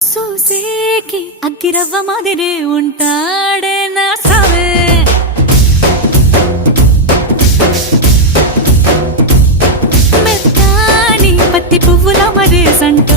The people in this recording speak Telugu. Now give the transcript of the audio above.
చూసేకి అగ్గిరవ్వ మాదిరి ఉంటాడే నా సావే మెత్తాని పత్తి పువ్వుల మరి సంట